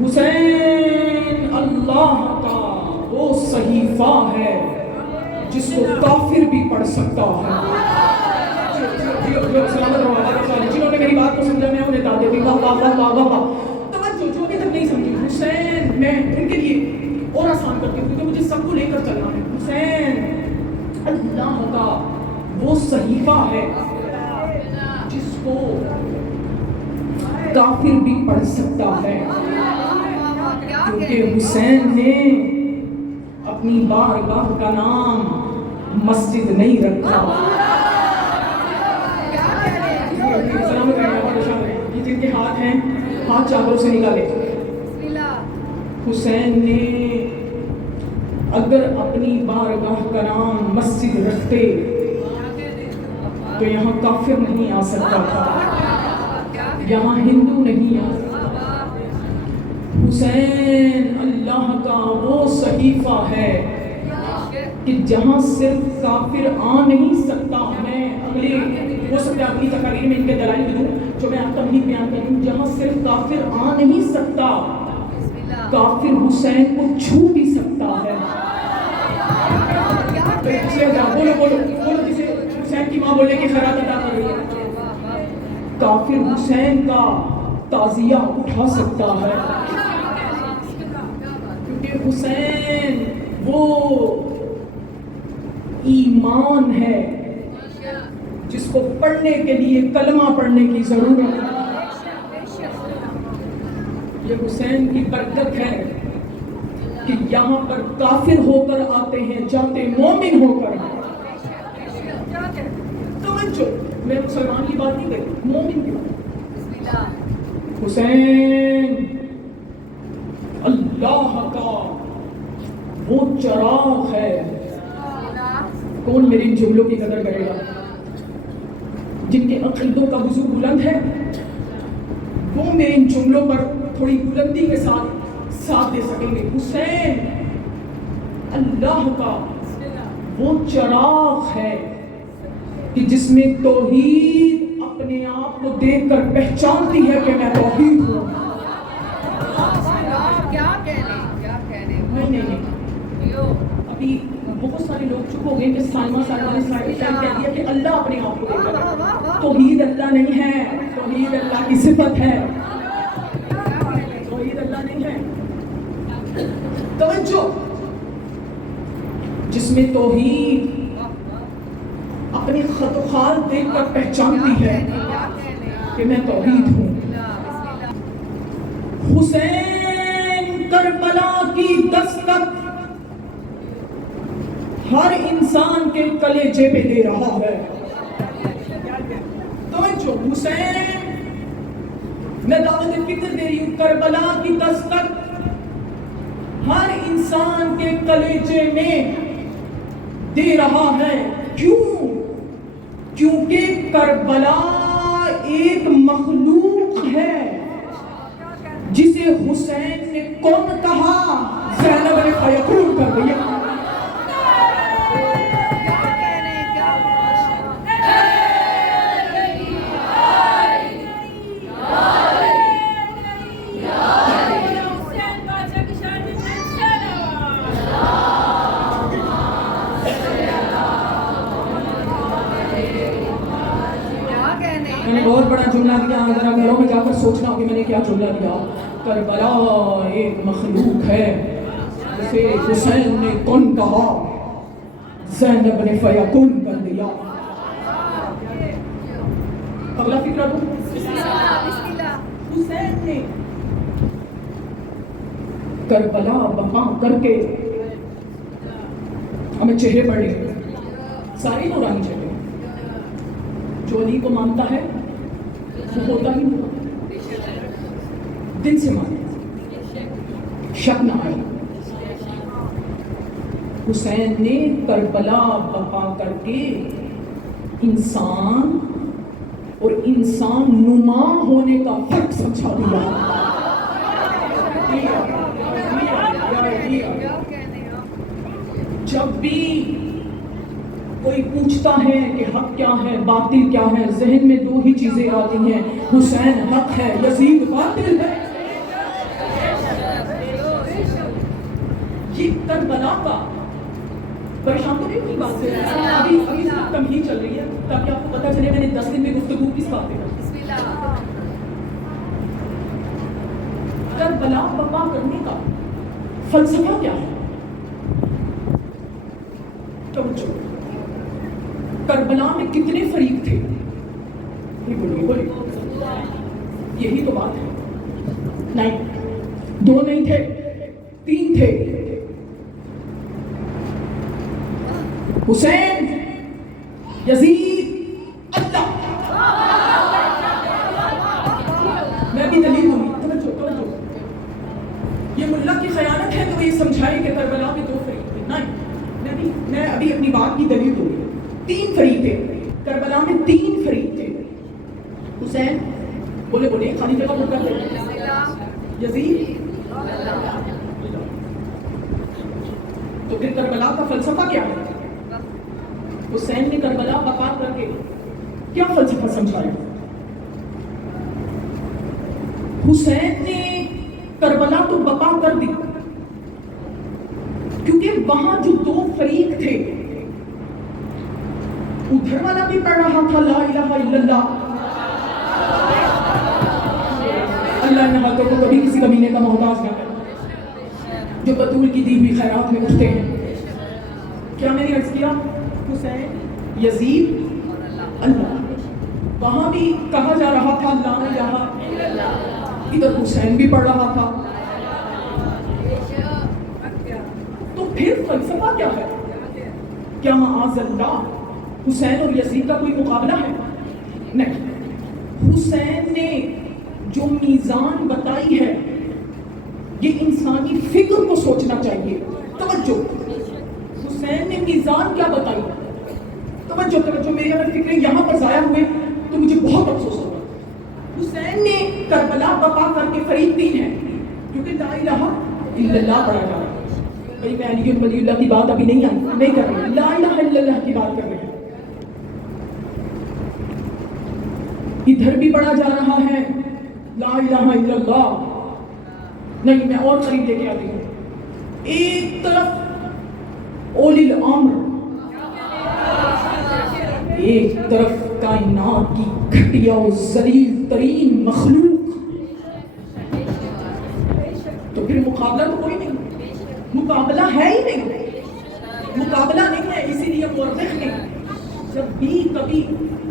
حسین اللہ کا وہ صحیفہ ہے جس کو کافر بھی پڑھ سکتا ہے. جنہوں نے میری بات کو سمجھا میں انہیں دادے بھی واہ واہ واہ واہ واہ. توجہ جو ابھی تک نہیں سمجھی. حسین میں ان کے لیے اور آسان کرتی ہوں کیونکہ مجھے سب کو لے کر چلنا ہے. حسین اللہ کا وہ صحیفہ ہے جس کو کافر بھی پڑھ سکتا ہے، کیونکہ حسین نے اپنی بارگاہ کا نام مسجد نہیں رکھا. یہ جن کے ہاتھ ہیں ہاتھ چادروں سے نکالے. حسین نے اگر اپنی بارگاہ کا نام مسجد رکھتے تو یہاں کافر نہیں آ سکتا تھا، یہاں ہندو نہیں آ سکتا. حسین اللہ کا وہ صحیفہ ہے کہ جہاں صرف کافر آ نہیں سکتا. میں اگلے ہو سکتا ہے اگلی تقریر میں ان کے دلائل بھی دوں جو میں آپ تمہیں بیان کروں. جہاں صرف کافر آ نہیں سکتا، کافر حسین کو چھو بھی سکتا ہے. بولو بولو بولو جسے حسین کی ماں بولنے کی خیرات ادا کر رہی ہے. کافر حسین کا تعزیہ اٹھا سکتا ہے کیونکہ حسین وہ ایمان ہے جس کو پڑھنے کے لیے کلمہ پڑھنے کی ضرورت ہے. یہ حسین کی برکت ہے کہ یہاں پر کافر ہو کر آتے ہیں، جاتے مومن ہو کر. توجہ میں مسلمان کی بات نہیں کرتی، مومن کی بات. حسین اللہ کا وہ چراغ ہے. کون میری ان جملوں کی قدر کرے گا؟ جن کے عقیدوں کا وضو بلند ہے وہ میرے ان جملوں پر تھوڑی بلندی کے ساتھ دے سکیں گے. حسین اللہ کا وہ چراغ ہے کہ جس میں توحید اپنے آپ کو دیکھ کر پہچانتی ہے کہ میں توحید ہوں. ابھی بہت سارے لوگ چپ ہو گئے کہ سائمہ نے کہہ دیا کہ اللہ اپنے آپ کو دیکھ کر. توحید اللہ نہیں ہے، توحید اللہ کی صفت ہے، توحید اللہ نہیں ہے. توجہ جس میں توحید اپنی خط و خال دیکھ کر پہچانتی ہے کہ میں توحید ہوں. حسین کربلا کی دستک ہر انسان کے کلیجے پہ دے رہا ہے. توجہ حسین میں دعوت فکر دے رہی ہوں. کربلا کی دستک ہر انسان کے کلیجے میں دے رہا ہے. کیوں؟ کیونکہ کربلا ایک مخلوق ہے جسے حسین نے کون کہا؟ زینب نے فیکون کر دیا. میں نے بہت بڑا جملہ دیا، ذرا گھروں میں جا کر سوچنا کہ میں نے کیا جملہ دیا. کربلا ایک مخلوق ہے جسے حسین نے کن کہا، زینب نے فیکون کر دیا. اگلا فکرہ دوں. حسین نے کربلا بپا کر کے ہمیں چہرے پڑھ لیں، ساری نورانی چہرے. جو علی کو مانتا ہے وہ ہوتا ہی دل سے مانے، شک نہ آئے. حسین نے کربلا بپا کر کے انسان اور انسان نما ہونے کا فرق سمجھا دیا. جب بھی کوئی پوچھتا ہے کہ حق کیا ہے باطل کیا ہے، ذہن میں دو ہی چیزیں آتی ہیں، حسین حق ہے، یزید باطل ہے. یہ کربلا کا پریشان تو نہیں ہوئی بات سے؟ ابھی تمہید چل رہی ہے تاکہ آپ کو پتہ چلے میں نے 10 دن میں گفتگو کس بات پہ کی. کربلا برپا کرنے کا فلسفہ کیا ہے؟ توجہ. کربلا میں کتنے فریق تھے؟ بولیے یہی تو بات ہے. نہیں، 2 نہیں تھے، 3 تھے. حسین، یزید، اللہ. میں بھی دلیل دوں گی. توجہ. یہ ملا کی خیانت ہے تو یہ سمجھائے کہ کربلا میں 2 فریق تھے. نہیں، میں ابھی اپنی بات کی دلیل دوں گی. 3 فریق تھے کربلا میں. 3 فریق تھے. حسین، بولے خالی جگہ پر کر دیں. یزید، تو پھر کربلا کا فلسفہ کیا ہے؟ حسین نے کربلا برپا کر کے کیا فلسفہ سمجھایا؟ حسین نے کربلا تو برپا کر دی کیونکہ وہاں جو 2 فریق تھے، ادھر والا بھی پڑھ رہا تھا لا الہ الا اللہ. اللہ نے ہاتھوں کو کبھی کسی کمینے کا محتاج نہ کرے جو بطول کی دی ہوئی خیرات میں اٹھتے ہیں. کیا میں نے عرض کیا؟ حسین، یزید، اللہ. وہاں بھی کہا جا رہا تھا لا الہ الا اللہ، ادھر حسین بھی پڑھ رہا تھا. تو پھر فلسفہ کیا ہے؟ کیا معاذ اللہ حسین اور یزید کا کوئی مقابلہ ہے؟ نہیں. حسین نے جو میزان بتائی ہے یہ انسانی فکر کو سوچنا چاہیے. توجہ. حسین نے میزان کیا بتائی؟ توجہ. میری اگر فکریں یہاں پر ضائع ہوئے تو مجھے بہت افسوس ہوگا. حسین نے کربلا برپا کر کے فریق 3 ہیں کیونکہ لا الہ الا اللہ پڑھا جا رہا ہے. بھائی میں علی ولی اللہ کی بات ابھی نہیں کر رہی، لا الہ الا اللہ کی بات کر رہے ہیں. ادھر بھی پڑھا جا رہا ہے لا الہ الا اللہ. نہیں، میں اور قریب لے کے آتی ہوں. ایک طرف اولی الامر، ایک طرف کائنات کی گھٹیا و ذلیل ترین مخلوق. تو پھر مقابلہ تو کوئی نہیں، مقابلہ ہے ہی نہیں. مقابلہ نہیں ہے. اسی لیے مورخ نے جب بھی کبھی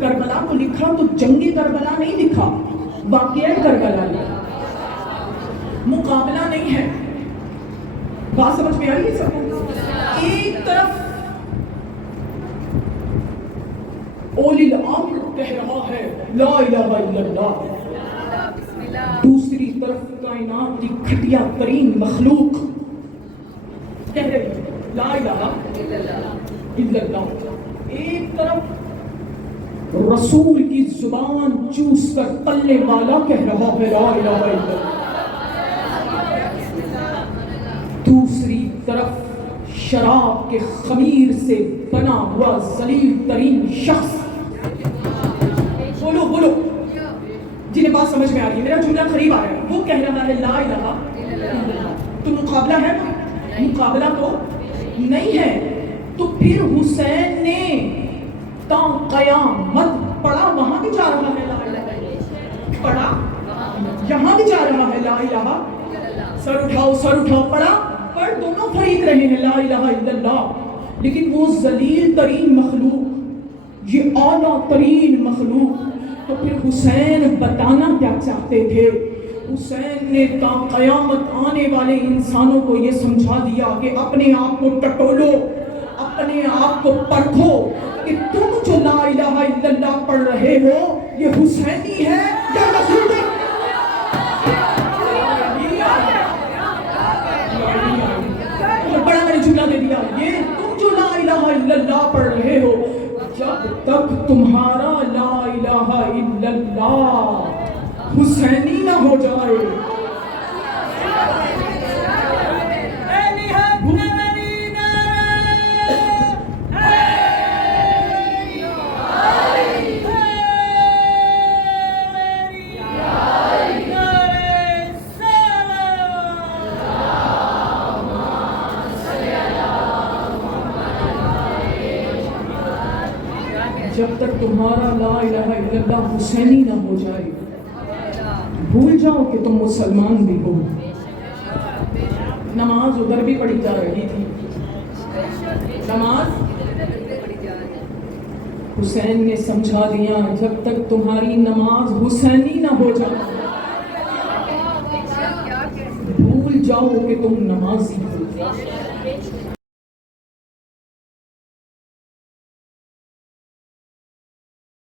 کربلا کو لکھا تو جنگ کربلا نہیں لکھا، واقعہ کربلا لکھا. مقابلہ نہیں ہے. بات سمجھ میں آئی ہے سب کو؟ ایک طرف اولی الامر کہہ رہا ہے لا الہ الا اللہ، دوسری طرف کائنات کی گھٹیا ترین مخلوق کہہ رہی ہے لا الہ الا اللہ. ایک طرف رسول کی زبان چوس کر پلنے والا کہہ رہا ہے لا الہ الا اللہ، دوسری طرف شراب کے خمیر سے بنا ہوا ذلیل ترین شخص. بولو جنہیں بات سمجھ میں آ رہی ہے، میرا جملہ قریب آ رہا ہے، وہ کہہ رہا ہے لا الہ الا اللہ. تو مقابلہ ہے؟ مقابلہ تو نہیں ہے. تو پھر حسین نے تا قیامت پڑھا، وہاں بھی جا رہا ہے لا الہ، پڑھا یہاں بھی جا رہا ہے لا الہ. سر اٹھاؤ پڑھا، پر دونوں فریق رہے ہیں لا الہ الا اللہ. لیکن وہ ذلیل ترین مخلوق، یہ اعلیٰ ترین مخلوق. تو پھر حسین بتانا کیا چاہتے تھے؟ حسین نے تا قیامت آنے والے انسانوں کو یہ سمجھا دیا کہ اپنے آپ کو ٹٹولو، اپنے آپ کو پرکھو کہ تم جو لا الہ الا اللہ پڑھ رہے ہو یہ حسینی ہے یا رسولی. بڑا میں نے جملہ دے دیا، یہ تم جو لا الہ الا اللہ پڑھ رہے ہو، جب تک تمہارا لا الہ الا اللہ حسینی نہ ہو جائے، جب تک تمہارا لا الہ الا اللہ حسینی نہ ہو جائے بھول جاؤ کہ تم مسلمان بھی ہو. نماز ادھر بھی پڑھی جا رہی تھی. نماز حسین نے سمجھا دیا جب تک تمہاری نماز حسینی نہ ہو جائے بھول جاؤ کہ تم نمازی ہو.